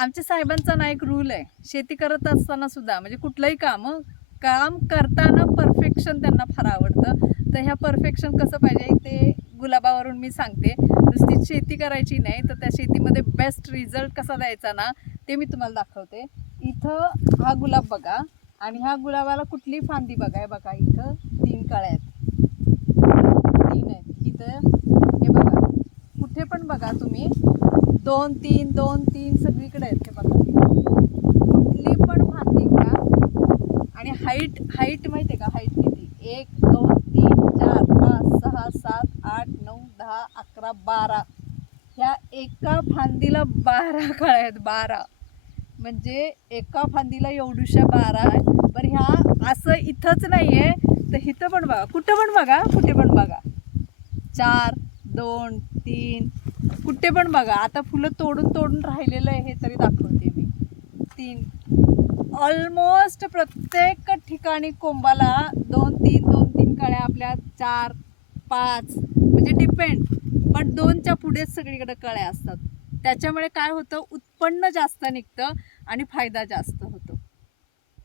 आमच्या साहेबांचा ना एक रूल आहे, शेती करत असताना सुद्धा म्हणजे कुठलंही काम करताना परफेक्शन त्यांना फार आवडतं. तर ह्या परफेक्शन कसं पाहिजे ते गुलाबावरून मी सांगते. नुसती शेती करायची नाही तर त्या शेतीमध्ये बेस्ट रिझल्ट कसा द्यायचा ना ते मी तुम्हाला दाखवते. इथं हा गुलाब बघा आणि ह्या गुलाबाला कुठली फांदी बघा, हे बघा इथं 3 कळ्या आहेत, 3 आहेत इथं. हे बघा कुठे पण बघा तुम्ही 2-3 सगळीकडे आहेत. हे बघा कुठली पण फांदी घ्या आणि हाईट माहिती आहे का, हाईट किती, 1 2 3 4 5 6 7 8 9 10 11 12, ह्या एका फांदीला 12 कळ्या आहेत. 12 म्हणजे एका फांदीला एवढ्याशा 12 आहेत. पण ह्या असं इथंच नाही आहे तर इथं पण बघा, कुठं पण बघा, कुठे पण बघा 4 2 3 कुठे पण बघा. आता फुलं तोडून तोडून राहिलेलं आहे हे तरी दाखवते मी. 3 ऑलमोस्ट प्रत्येक ठिकाणी कोंबाला 2-3 कळ्या, आपल्या 4-5 म्हणजे डिपेंड, पण 2च्या पुढेच सगळीकडे कळ्या असतात. त्याच्यामुळे काय होतं, उत्पन्न जास्त निघतं आणि फायदा जास्त होतो.